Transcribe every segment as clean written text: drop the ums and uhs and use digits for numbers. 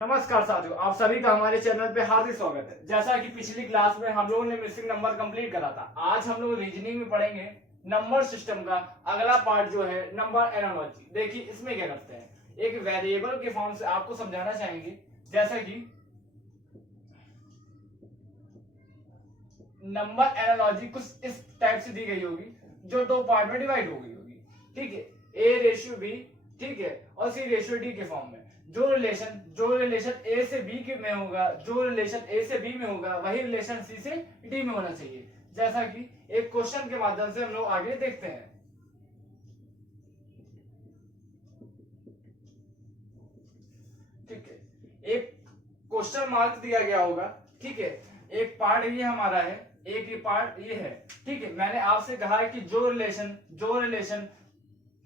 नमस्कार साथियों, आप सभी का हमारे चैनल पे हार्दिक स्वागत है। जैसा कि पिछली क्लास में हम लोगों ने मिसिंग नंबर कंप्लीट करा था, आज हम लोग रीजनिंग में पढ़ेंगे नंबर सिस्टम का अगला पार्ट जो है नंबर एनालॉजी। देखिए इसमें क्या करते हैं, एक वेरिएबल के फॉर्म से आपको समझाना चाहेंगे। जैसा कि नंबर एनालॉजी कुछ इस टाइप से दी गई होगी, जो दो पार्ट में डिवाइड हो गई होगी। ठीक है, ए रेशियो बी, ठीक है, और सी रेशियो डी के फॉर्म में। जो रिलेशन ए से बी के में होगा, जो रिलेशन ए से बी में होगा, वही रिलेशन सी से डी में होना चाहिए। जैसा कि एक क्वेश्चन के माध्यम से हम लोग आगे देखते हैं। ठीक है, एक क्वेश्चन मार्क दिया गया होगा। ठीक है, एक पार्ट ये हमारा है, एक ये पार्ट ये है। ठीक है, मैंने आपसे कहा है कि जो रिलेशन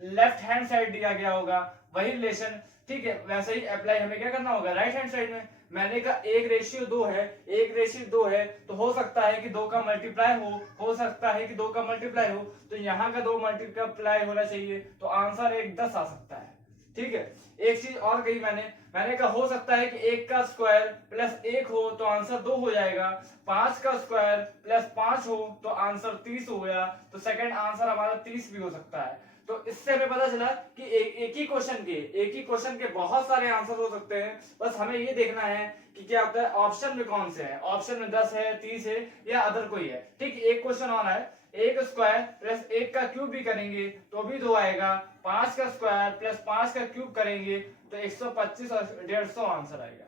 लेफ्ट हैंड साइड दिया गया होगा, वही रिलेशन, ठीक है, वैसे ही अप्लाई हमें क्या करना होगा राइट हैंड साइड में। मैंने कहा एक रेशियो दो है, एक रेशियो दो है, तो हो सकता है कि दो का मल्टीप्लाई हो सकता है कि दो का मल्टीप्लाई हो, तो यहाँ का दो मल्टीप्लाई होना चाहिए, तो आंसर एक 10 आ सकता है। ठीक है, एक चीज और कही मैंने कहा हो सकता है कि एक का स्क्वायर प्लस एक हो तो आंसर दो हो जाएगा, पांच का स्क्वायर प्लस पांच हो तो आंसर 30 हो गया, तो सेकंड आंसर हमारा 30 भी हो सकता है। तो इससे हमें पता चला कि एक ही क्वेश्चन के बहुत सारे आंसर हो सकते हैं। बस हमें ये देखना है कि क्या होता है ऑप्शन में कौन से है, ऑप्शन में 10 है, 30 है या अदर कोई है। ठीक, एक क्वेश्चन और है, एक स्क्वायर प्लस एक का क्यूब भी करेंगे तो भी दो आएगा, पांच का स्क्वायर प्लस पांच का क्यूब करेंगे तो 125 और 150 आंसर आएगा।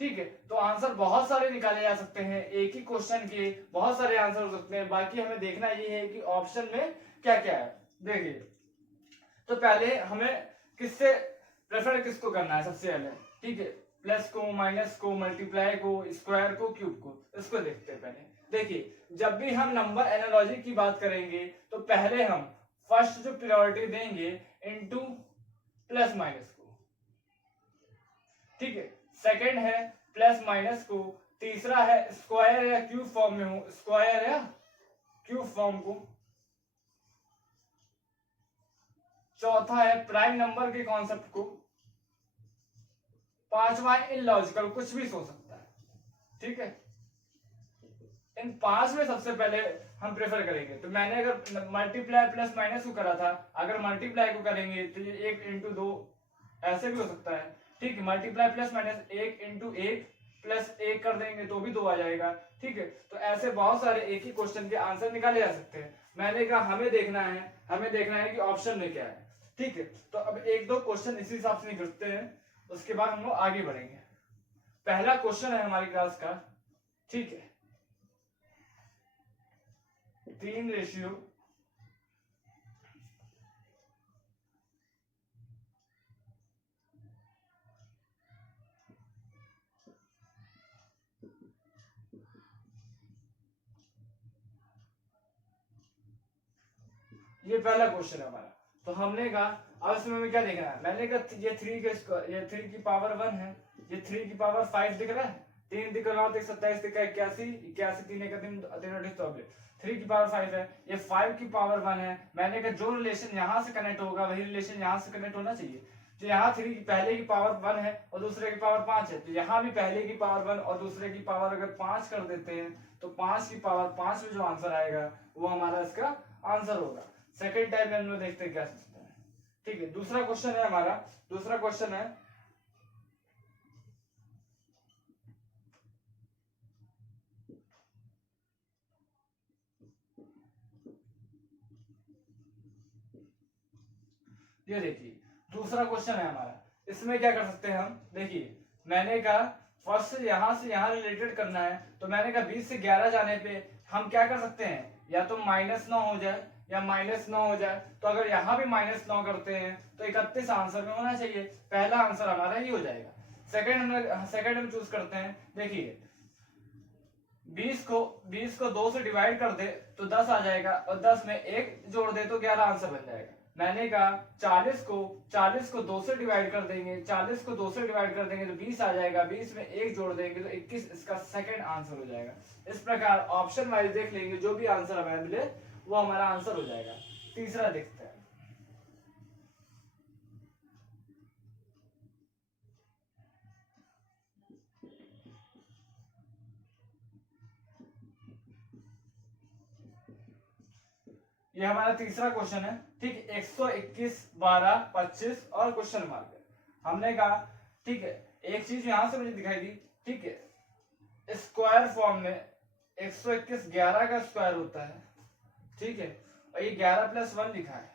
ठीक है, तो आंसर बहुत सारे निकाले जा सकते हैं, एक ही क्वेश्चन के बहुत सारे आंसर हो सकते हैं। बाकी हमें देखना ये है कि ऑप्शन में क्या क्या है। देखिए, तो पहले हमें किससे प्रेफर किसको करना है सबसे पहले। ठीक है, प्लस को, माइनस को, मल्टीप्लाई को, स्क्वायर को, क्यूब को, इसको देखते हैं पहले। देखिए, जब भी हम नंबर एनालॉजी की बात करेंगे तो पहले हम फर्स्ट जो प्रायोरिटी देंगे इनटू प्लस माइनस को। ठीक है, सेकंड है प्लस माइनस को, तीसरा है स्क्वायर या क्यूब फॉर्म में हो, स्क्वायर या क्यूब फॉर्म को, चौथा है प्राइम नंबर के कॉन्सेप्ट को, पांचवा इलॉजिकल, कुछ भी सोच सकता है। ठीक है, इन पांच में सबसे पहले हम प्रेफर करेंगे। तो मैंने अगर मल्टीप्लाई प्लस माइनस को करा था, अगर मल्टीप्लाई को करेंगे तो ये एक इंटू दो ऐसे भी हो सकता है। ठीक है, मल्टीप्लाई प्लस माइनस एक इंटू एक प्लस एक कर देंगे तो भी दो आ जाएगा। ठीक है, तो ऐसे बहुत सारे एक ही क्वेश्चन के आंसर निकाले जा सकते हैं। मैंने कहा हमें देखना है कि ऑप्शन में क्या है। ठीक है, तो अब एक दो क्वेश्चन इसी हिसाब से निकलते हैं, उसके बाद हम लोग आगे बढ़ेंगे। पहला क्वेश्चन है हमारी क्लास का, ठीक है, 3 रेशियो ये पहला क्वेश्चन है हमारा। तो हमने कहा अब इसमें हमें क्या देखना है, मैंने कहा ये थ्री की पावर वन है, ये थ्री की पावर फाइव दिख रहा है, तीन दिख रहा है, 27 दिखा, इक्यासी, इक्यासी, तीन का तीन, तीन, थ्री की पावर फाइव है, ये फाइव की पावर वन है। मैंने कहा जो रिलेशन यहाँ से कनेक्ट होगा वही रिलेशन यहाँ से कनेक्ट होना चाहिए। तो यहाँ थ्री पहले की पावर वन है और दूसरे की पावर पांच है, तो यहाँ भी पहले की पावर वन और दूसरे की पावर अगर पांच कर देते हैं तो पांच की पावर पांच में जो आंसर आएगा वो हमारा इसका आंसर होगा। सेकेंड टाइम में हम लोग देखते हैं क्या सोचते हैं। ठीक है, दूसरा क्वेश्चन है हमारा, दूसरा क्वेश्चन है ये देखिए, दूसरा क्वेश्चन है हमारा। इसमें क्या कर सकते हैं हम, देखिए मैंने कहा फर्स्ट से यहां रिलेटेड करना है, तो मैंने कहा 20 से 11 जाने पे हम क्या कर सकते हैं, या तो -9 हो जाए या -9 हो जाए। तो अगर यहां भी -9 करते हैं तो 31 आंसर में होना चाहिए, पहला आंसर हमारा ही हो जाएगा। सेकंड हम चूज करते हैं। देखिए 20 को 2 से डिवाइड कर दे तो 10 आ जाएगा, और 10 में एक जोड़ दे तो 11 आंसर बन जाएगा। मैंने कहा 40 को 2 से डिवाइड कर देंगे, 40 को 2 से डिवाइड कर देंगे तो 20 आ जाएगा, 20 में एक जोड़ देंगे तो 21 इसका सेकंड आंसर हो जाएगा। इस प्रकार ऑप्शन वाइज देख लेंगे, जो भी आंसर अवेलेबल है वो हमारा आंसर हो जाएगा। तीसरा देखते हैं, ये हमारा तीसरा क्वेश्चन है, ठीक। 121, 12, 25 और क्वेश्चन मार्क है। हमने कहा ठीक है, एक चीज यहां से मुझे दिखाई दी, ठीक है, स्क्वायर फॉर्म में 121 11 का स्क्वायर होता है, ठीक है, और ये 11+1 लिखा है,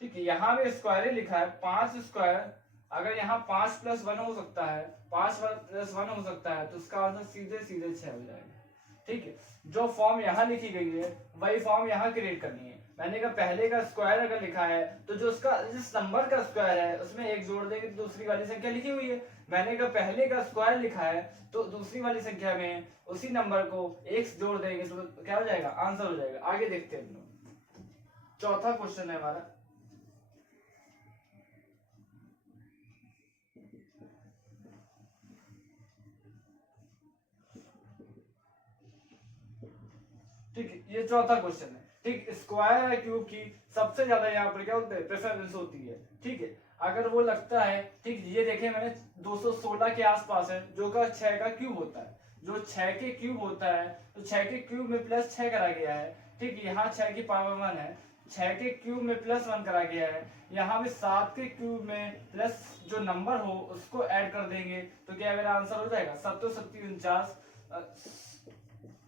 ठीक है, यहाँ भी स्क्वायर ही लिखा है 5 स्क्वायर। अगर यहाँ 5+1 हो सकता है, 5+1 हो सकता है, तो इसका आंसर सीधे सीधे 6 हो जाएगा, ठीक है। जो फॉर्म यहाँ लिखी गई है वही फॉर्म यहाँ क्रिएट करनी है। मैंने कहा पहले का स्क्वायर अगर लिखा है तो जो उसका जिस नंबर का स्क्वायर है उसमें एक जोड़ देंगे तो दूसरी वाली संख्या लिखी हुई है। मैंने कहा पहले का स्क्वायर लिखा है तो दूसरी वाली संख्या में उसी नंबर को एक जोड़ देंगे तो क्या हो जाएगा, आंसर हो जाएगा। आगे देखते हैं, चौथा क्वेश्चन है हमारा, ठीक है, ये चौथा क्वेश्चन है, ठीक। स्क्वायर या क्यूब की सबसे ज्यादा यहाँ पर क्या होता है, प्रेफरेंस होती है, ठीक है। अगर वो लगता है, ठीक, ये देखें मैंने 216 के आसपास है जो का 6 का क्यूब होता है, जो 6 के क्यूब होता है तो 6 के क्यूब में +6 करा गया है, ठीक। यहाँ 6 की पावर 1 है, 6 के क्यूब में +1 करा गया है, यहाँ भी 7 के क्यूब में प्लस जो नंबर हो उसको ऐड कर देंगे तो क्या मेरा आंसर हो जाएगा 7 7 49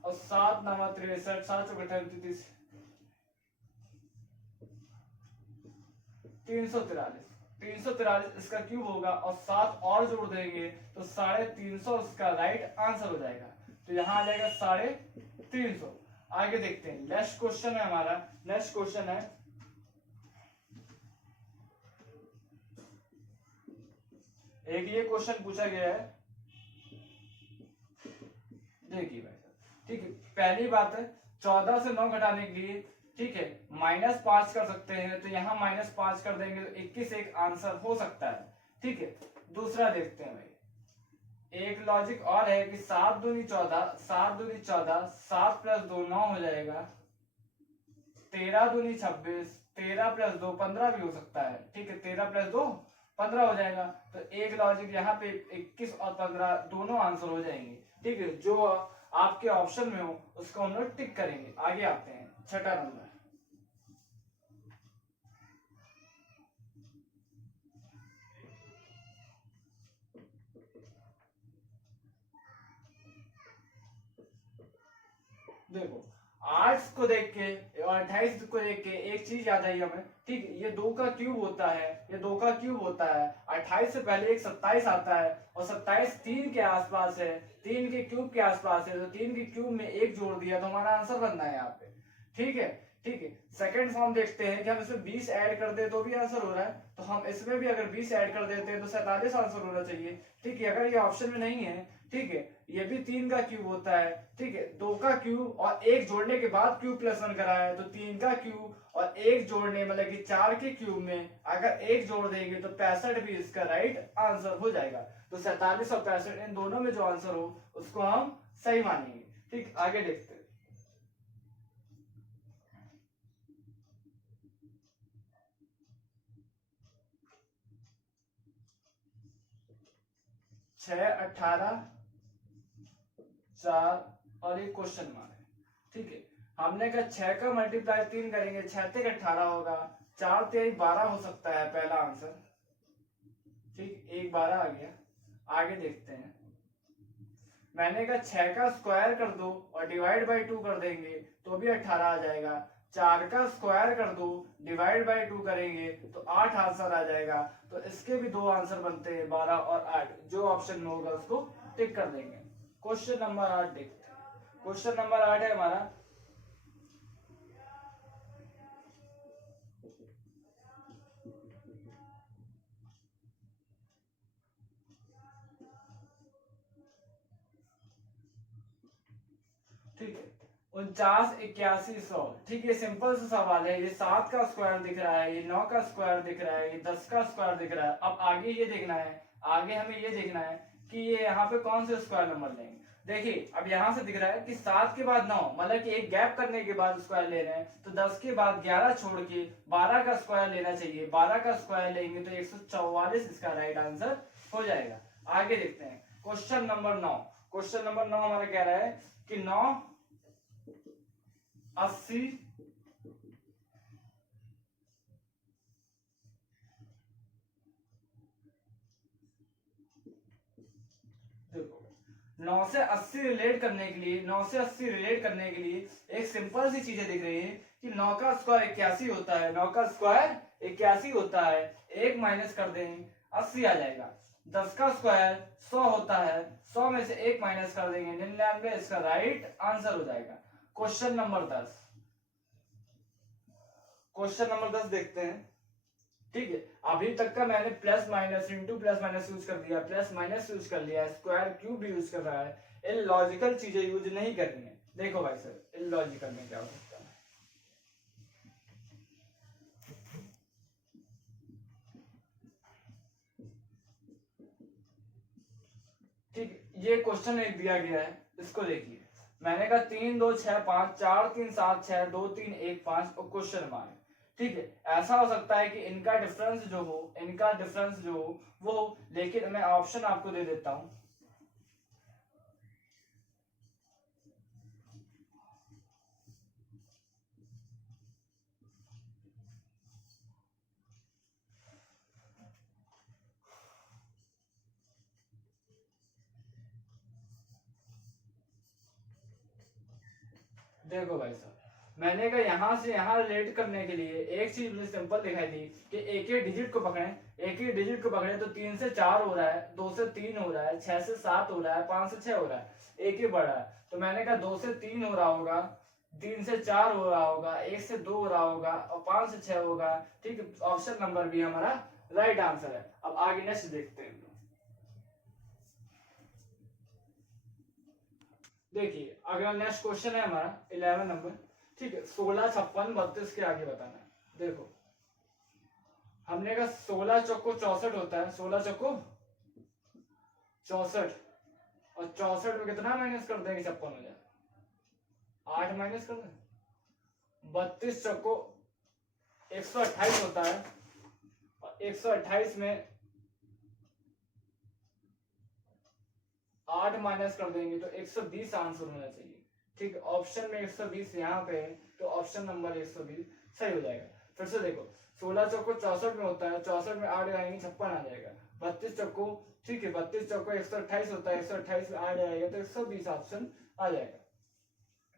और 7 9 63 7 चौक 38 343 इसका क्यूब होगा और 7 और जोड़ देंगे तो 350 उसका राइट आंसर हो जाएगा। तो यहाँ आ जाएगा 350। आगे देखते हैं, नेक्स्ट क्वेश्चन है हमारा, नेक्स्ट क्वेश्चन है एक ये क्वेश्चन पूछा गया है, देखिए भाई साहब, ठीक है। पहली बात है 14 से 9 घटाने के लिए, ठीक है, -5 कर सकते हैं तो यहाँ -5 कर देंगे तो 21 एक आंसर हो सकता है, ठीक है। दूसरा देखते हैं भाई, एक लॉजिक और है कि 7 दूनी 14, 7 दूनी 14, 7 + 2 9 हो जाएगा, 13 दूनी 26, 13 + 2 15 भी हो सकता है, ठीक है, 13 + 2 15 हो जाएगा। तो एक लॉजिक यहाँ पे 21 और 15 दोनों आंसर हो जाएंगे, ठीक है। जो आपके ऑप्शन में हो उसको हम लोग टिक करेंगे। आगे आते हैं, छठा नंबर, देखो 8 को देख के और 28 को देख के एक चीज याद आई हमें, ठीक है, ये 2 का क्यूब होता है, ये 2 का क्यूब होता है, 28 से पहले एक 27 आता है और 27 3 के आसपास है, 3 के क्यूब के आसपास है, तो 3 के क्यूब में एक जोड़ दिया तो हमारा आंसर बनना है यहाँ पे, ठीक है, ठीक है। सेकंड फॉर्म देखते हैं कि हम इसमें 20 ऐड कर दे तो भी आंसर हो रहा है, तो हम इसमें भी अगर 20 ऐड कर देते हैं तो 47 आंसर होना चाहिए, ठीक है। अगर ये ऑप्शन में नहीं है, ठीक है, ये भी 3 का क्यूब होता है, ठीक है, 2 का क्यूब और एक जोड़ने के बाद क्यूब +1 करा है तो 3 का क्यूब और एक जोड़ने मतलब कि 4 के क्यूब में अगर एक जोड़ देंगे तो 65 भी इसका राइट आंसर हो जाएगा। तो 47 और 65 इन दोनों में जो आंसर हो उसको हम सही मानेंगे, ठीक। आगे देखते हैं, 6 18 4 और एक क्वेश्चन मार्क है, ठीक है। हमने कहा 6 का मल्टीप्लाई 3 करेंगे, 6 3 18 होगा, 4 3 12 हो सकता है पहला आंसर, ठीक, एक 12 आ गया। आगे देखते हैं, मैंने कहा 6 का स्क्वायर कर दो और डिवाइड बाई 2 कर देंगे तो भी 18 आ जाएगा, 4 का स्क्वायर कर दो डिवाइड बाई 2 करेंगे तो 8 आंसर आ जाएगा। तो इसके भी दो आंसर बनते हैं, 12 और 8, जो ऑप्शन में होगा उसको टिक कर देंगे। क्वेश्चन नंबर 8 देखते हैं, क्वेश्चन नंबर 8 है हमारा, ठीक है, 49 81 100, ठीक है। सिंपल सा सवाल है, ये 7 का स्क्वायर दिख रहा है, ये 9 का स्क्वायर दिख रहा है, ये 10 का स्क्वायर दिख रहा है। अब आगे ये देखना है, आगे हमें ये देखना है कि ये यहाँ पे कौन से स्क्वायर नंबर लेंगे। देखिए अब यहाँ से दिख रहा है कि 7 के बाद 9 मतलब कि एक गैप करने के बाद स्क्वायर ले रहे हैं, तो 10 के बाद 11 छोड़ के 12 का स्क्वायर लेना चाहिए, 12 का स्क्वायर लेंगे तो 144 इसका राइट आंसर हो जाएगा। आगे देखते हैं, क्वेश्चन नंबर 9, क्वेश्चन नंबर 9 हमारा कह रहा है कि 9 80 देखो 9 से 80 रिलेट करने के लिए 9 से 80 रिलेट करने के लिए एक सिंपल सी चीजें दिख रही है कि 9 का स्क्वायर 81 होता है, 9 का स्क्वायर 81 होता है, एक माइनस कर देंगे 80 आ जाएगा। 10 का स्क्वायर 100 होता है, 100 में से एक माइनस कर देंगे 99, इसका राइट आंसर हो जाएगा। क्वेश्चन नंबर 10, क्वेश्चन नंबर 10 देखते हैं। ठीक है, अभी तक का मैंने plus minus into plus minus use कर दिया, प्लस माइनस यूज कर लिया, स्क्वायर क्यूब भी यूज कर रहा है, इलॉजिकल चीजें यूज नहीं करनी है। देखो भाई सर इलॉजिकल में क्या हो सकता है। ठीक, ये क्वेश्चन एक दिया गया है, इसको देखिए। मैंने कहा 3 2 6 5 4 3 7 6 2 3 1 5 और क्वेश्चन मार्क। ठीक है, ऐसा हो सकता है कि इनका डिफरेंस जो हो, इनका डिफरेंस जो हो वो हो, लेकिन मैं ऑप्शन आपको दे देता हूं। देखो भाई साहब, मैंने कहा यहां से यहां रिलेट करने के लिए एक चीज मुझे सिंपल दिखाई दी कि एक ही डिजिट को पकड़े, एक ही डिजिट को पकड़े तो 3 से 4 हो रहा है, 2 से 3 हो रहा है, 6 से 7 हो रहा है, 5 से 6 हो रहा है, एक ही बढ़ रहा है। तो मैंने कहा 2 से 3 हो रहा होगा, 3 से 4 हो रहा होगा, 1 से 2 हो रहा होगा और 5 से 6 होगा। ठीक है, ऑप्शन नंबर बी हमारा राइट आंसर है। अब आगे नेक्स्ट देखते हैं। देखिए अगला नेक्स्ट क्वेश्चन है हमारा 11 नंबर। ठीक है, 16 56 32 के आगे बताना है। देखो हमने कहा 16 चौको 64 होता है, 16 चौको 64 और 64 में कितना माइनस कर देंगे 56 हो जाए, 8 माइनस कर दें। 32 चौको 128 होता है और 128 में 8 माइनस कर देंगे तो 120 आंसर होना चाहिए। ठीक है, ऑप्शन में 120 यहाँ पे है तो ऑप्शन नंबर 120 सही हो जाएगा। फिर से देखो 16 चौको 64 में होता है, 64 में 8 आएंगे 56 आ जाएगा। 32 चौको, ठीक है 32 चौको 128 होता है, 128 में 8 आएगा तो 120 ऑप्शन आ जाएगा।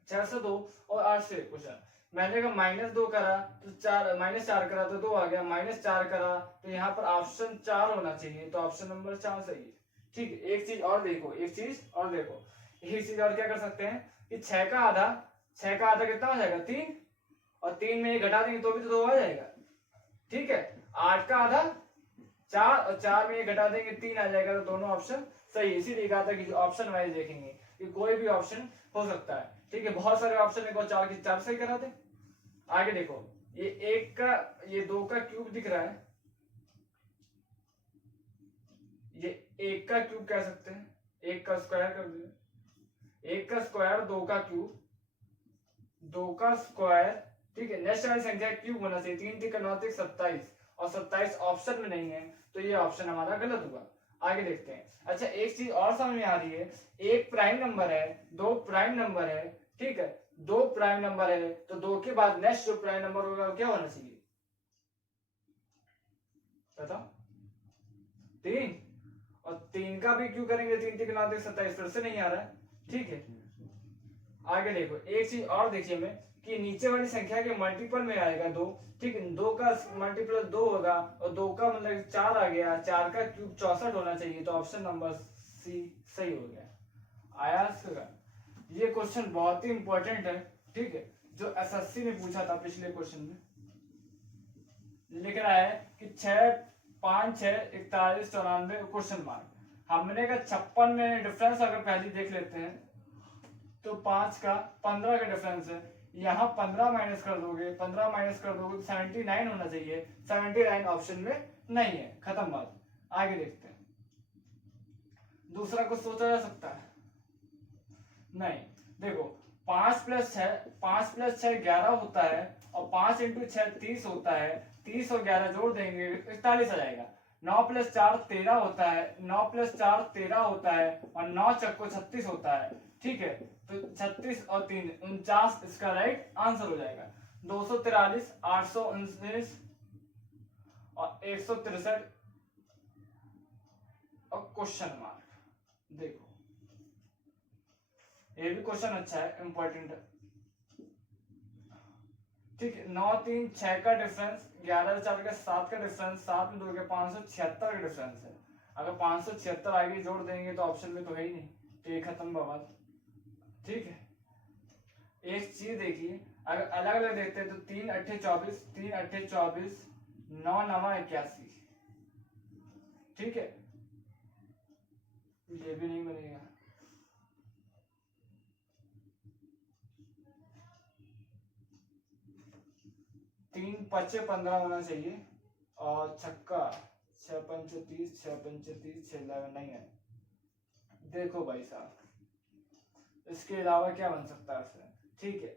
4 से 2 और 8 से क्वेश्चन। मैंने कहा -2 करा तो 4, -4 करा तो 2 आ गया, -4 करा तो यहाँ पर ऑप्शन 4 होना चाहिए तो ऑप्शन नंबर 4 सही है। ठीक है, एक चीज और देखो, एक चीज और देखो, एक चीज और क्या कर सकते हैं कि 6 का आधा, 6 का आधा कितना हो जाएगा 3 और 3 में 1 घटा देंगे तो भी तो 2 आ जाएगा। ठीक है, 8 का आधा 4 और 4 में 1 घटा देंगे 3 आ जाएगा तो दोनों ऑप्शन सही। इसीलिए कहा था कि ऑप्शन वाइज देखेंगे कि कोई भी ऑप्शन हो सकता है। ठीक है, बहुत सारे ऑप्शन है, 4 की 4 सही करा दे। आगे देखो ये 1 का, ये 2 का क्यूब दिख रहा है, ये 1 का क्यूब कह सकते हैं, 1 का स्क्वायर कर दिया, 1 का स्क्वायर 2 का क्यूब, 2 का स्क्वायर। ठीक है, नेक्स्ट वाली संख्या क्यूब होना चाहिए, 3 3 9 27 और 27 ऑप्शन में नहीं है तो ये ऑप्शन हमारा गलत हुआ। आगे देखते हैं। अच्छा एक चीज और समझ में आ रही है, 1 प्राइम नंबर है, 2 प्राइम नंबर है। ठीक है, 2 प्राइम नंबर है तो 2 के बाद नेक्स्ट जो प्राइम नंबर होगा वो क्या होना चाहिए बताओ? 3 और 3 का भी क्यों करेंगे, 3 3 9 27 फिर से नहीं आ रहा है। ठीक है, आगे देखो एक चीज और देखिए में कि नीचे वाली संख्या के मल्टीपल में आएगा 2। ठीक है, 2 का मल्टीपल 2 होगा और 2 का मतलब 4 आ गया, 4 का क्यूब 64 होना चाहिए तो ऑप्शन नंबर सी सही हो गया। आया इसका? ये क्वेश्चन बहुत ही इंपॉर्टेंट है। ठीक है, जो एसएससी ने पूछा था पिछले क्वेश्चन में, लिख रहा है कि 6 5 6 41 94 क्वेश्चन मार्क। हमने का 56 में डिफरेंस अगर पहले देख लेते हैं तो 5 का 15 का डिफरेंस है, यहाँ 15 माइनस कर दोगे, 15 माइनस कर दोगे तो 79 होना चाहिए, 79 ऑप्शन में नहीं है, खत्म बात। आगे देखते हैं, दूसरा कुछ सोचा जा सकता है? नहीं। देखो 5 + 6 5 + 6 11 होता है और 5 × 6 30 होता है, 30 और 11 जोड़ देंगे 41 आ जाएगा। 9 + 4 13 होता है, 9 + 4 13 होता है, और 9 चक्को 36 होता है। ठीक है, तो 36 और 3 49 इसका राइट आंसर हो जाएगा। 243, 819 और 163 और क्वेश्चन मार्क। देखो ये भी क्वेश्चन अच्छा है, इंपॉर्टेंट है। ठीक है, 9 3 6 का डिफरेंस, 11 4 का 7 का डिफरेंस, 7 में 2 के 576 का डिफरेंस है। अगर 576 आगे जोड़ देंगे तो ऑप्शन में तो है ही नहीं, तो ये खत्म बवाल। ठीक है, एक चीज देखिए, अगर अलग अलग देखते हैं तो 3 8 24, 3 8 24, 9 9 81। ठीक है, ये भी नहीं बनेगा। 3 5 15 होना चाहिए, और छक्का 6 5 30, 6 5 30, 6 11 नहीं है। देखो भाई साहब, इसके अलावा क्या बन सकता है इसमें? ठीक है,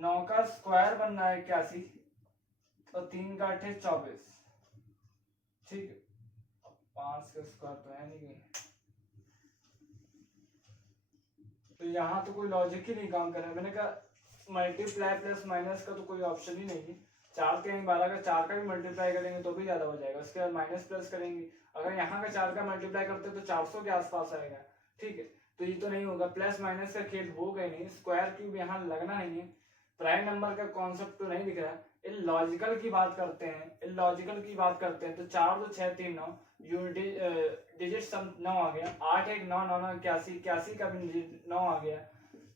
9 का स्क्वायर बनना है 81, और 3 का 8 24। ठीक है, 5 का स्क्वायर तो है नहीं, तो यहाँ तो कोई लॉजिक ही नहीं काम कर रहा है। मैंने कहा मल्टीप्लाई प्लस माइनस का तो कोई ऑप्शन ही नहीं है। 4 के 12 का 4 का भी मल्टीप्लाई करेंगे तो भी ज्यादा हो जाएगा, उसके बाद माइनस प्लस करेंगे, अगर यहाँ का 4 का मल्टीप्लाई करते तो 400 के आसपास आएगा। ठीक है, तो ये तो नहीं होगा, प्लस माइनस का खेल हो गए नहीं, स्क्वायर क्यूब यहाँ लगना नहीं है, प्राइम नंबर का कॉन्सेप्ट तो नहीं दिख रहा। इलॉजिकल की बात करते हैं, इलॉजिकल की बात करते हैं तो 4 2 6 3 9 यूनिटी डिजिट सम 9 आ गया, 8 1 9 9 9 81, 81 का भी डिजिट 9 आ गया।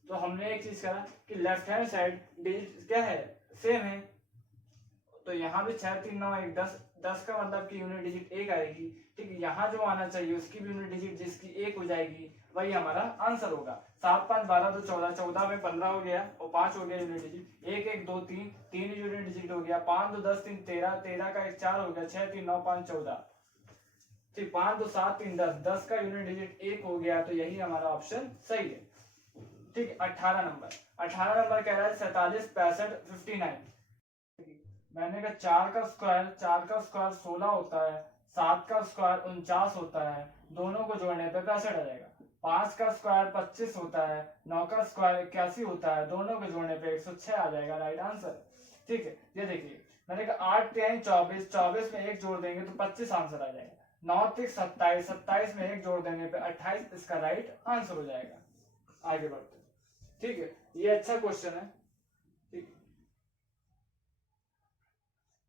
तो हमने एक चीज करा कि लेफ्ट हैंड साइड डिजिट क्या है, सेम है, तो यहाँ भी 6 3 9 1 10, 10 का मतलब कि यूनिट डिजिट 1 आएगी। ठीक है, यहाँ जो आना चाहिए उसकी भी यूनिट डिजिट जिसकी 1 हो जाएगी, वही हमारा आंसर होगा। 7 5 12 2 14, 14 में 15 हो गया, और 5 हो गया यूनिट डिजिट, 1 1 2 3, 3 यूनिट डिजिट हो गया, 5 2 10 3 13, 13 का 1 4 हो गया, 6 3 9 5 14। ठीक, 5 2 7 3 10, 10 का यूनिट डिजिट 1 हो गया, तो यही हमारा ऑप्शन सही है। ठीक, 18 नंबर, 18 नंबर कह रहा है 47 65 59। मैंने कहा 4 का स्क्वायर 16 होता है, 7 का स्क्वायर 49 होता है, दोनों को जोड़ने पे 65 आ जाएगा। 5 का स्क्वायर 25 होता है, 9 का स्क्वायर 81 होता है, दोनों को जोड़ने पे 106 आ जाएगा, राइट आंसर। ठीक है, ये देखिए मैंने कहा 8 10 24, 24 में 1 जोड़ देंगे तो 25 आंसर आ जाएगा। 9 3 27, 27 में 1 जोड़ देंगे पे 28 इसका राइट आंसर हो जाएगा। आगे बढ़ते, ठीक है, ये अच्छा क्वेश्चन है।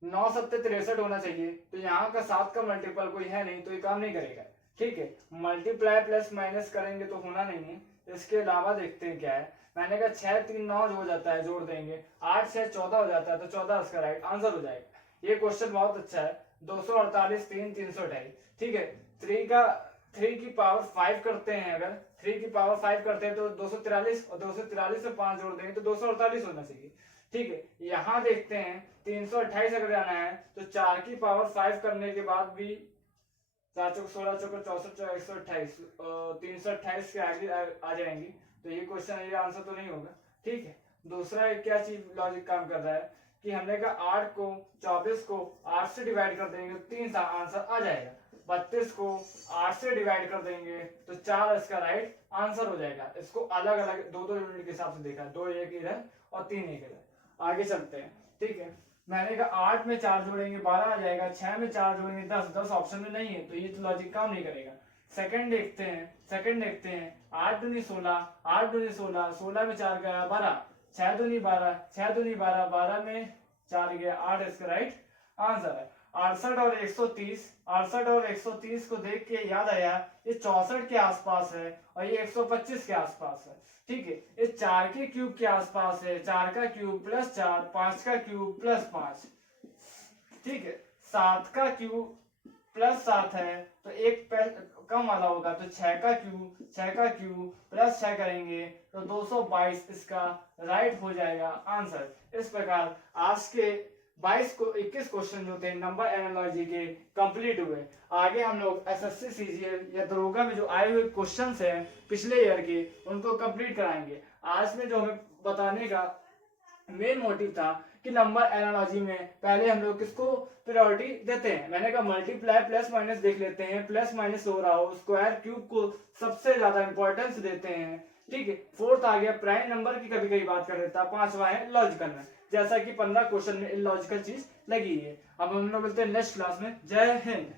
9 7 63 होना चाहिए, तो यहाँ का 7 का मल्टीपल कोई है नहीं, तो ये काम नहीं करेगा। ठीक है, मल्टीप्लाई प्लस माइनस करेंगे तो होना नहीं है। इसके अलावा देखते हैं क्या है, मैंने कहा 6 3 9 हो जाता है, जोड़ देंगे 8 6 14 हो जाता है, तो 14 इसका राइट आंसर हो जाएगा। ये क्वेश्चन बहुत अच्छा है। 248 3 328। ठीक है, 3 की पावर 5 करते हैं, अगर 3 की पावर 5 करते हैं तो 243, और 243 से 5 जोड़ देंगे तो 248 होना चाहिए। ठीक है, यहाँ देखते हैं 328 अगर जाना है तो 4 की पावर 5 करने के बाद भी 4 चौक 16 चौक 64 128, 328 के आगे आ जाएंगी, तो ये क्वेश्चन ये आंसर तो नहीं होगा। ठीक है, दूसरा क्या चीज लॉजिक काम कर रहा है कि हमने कहा 8 को 24 को 8 से डिवाइड कर देंगे तो 3 आंसर आ जाएगा, 32 को 8 से डिवाइड कर देंगे तो 4 इसका राइट आंसर हो जाएगा। इसको अलग अलग दो यूनिट के हिसाब से देखा, 2 एक इधर और 3 एक इधर। आगे चलते हैं। ठीक है, मैंने कहा 8 में 4 जोड़ेंगे 12 आ जाएगा, 6 में 4 जोड़ेंगे 10, 10 ऑप्शन में नहीं है, तो ये तो लॉजिक काम नहीं करेगा। सेकंड देखते हैं 8 दूनी 16, 8 दूनी 16, 16 में 4 गया 12, 6 दूनी 12, 6 दूनी 12, 12 में 4 गया 8, इसका राइट आंसर है। 68 और 130, 68 और 130 को देख के याद आया ये 64 के आसपास है और ये 125 के आसपास है। ठीक है, ये 4 के क्यूब के आसपास है, 4 का क्यूब प्लस 4, 5 का क्यूब प्लस 5। ठीक है, 7 का क्यूब प्लस 7 है तो एक कम वाला होगा, तो 6 का क्यूब प्लस 6 करेंगे तो 222 इसका राइट हो जाएगा आंसर। इस प्रकार आज के 21 क्वेश्चन जो थे नंबर एनालॉजी के कंप्लीट हुए। आगे हम लोग एसएससी सीजीएल या दरोगा में जो आए हुए क्वेश्चंस हैं पिछले ईयर के उनको कंप्लीट कराएंगे। आज में जो हमें बताने का मेन मोटिव था कि नंबर एनालॉजी में पहले हम लोग किसको प्रायोरिटी देते हैं। मैंने कहा मल्टीप्लाई प्लस माइनस देख लेते हैं, प्लस माइनस हो रहा हो, स्क्वायर क्यूब को सबसे ज्यादा इंपॉर्टेंस देते हैं, ठीक है। फोर्थ आ गया प्राइम नंबर की, कभी कभी बात कर देता है। पांचवा है लॉजिकल में, जैसा कि 15 क्वेश्चन में इलॉजिकल चीज लगी है। अब हम लोग मिलते हैं नेक्स्ट क्लास में। जय हिंद।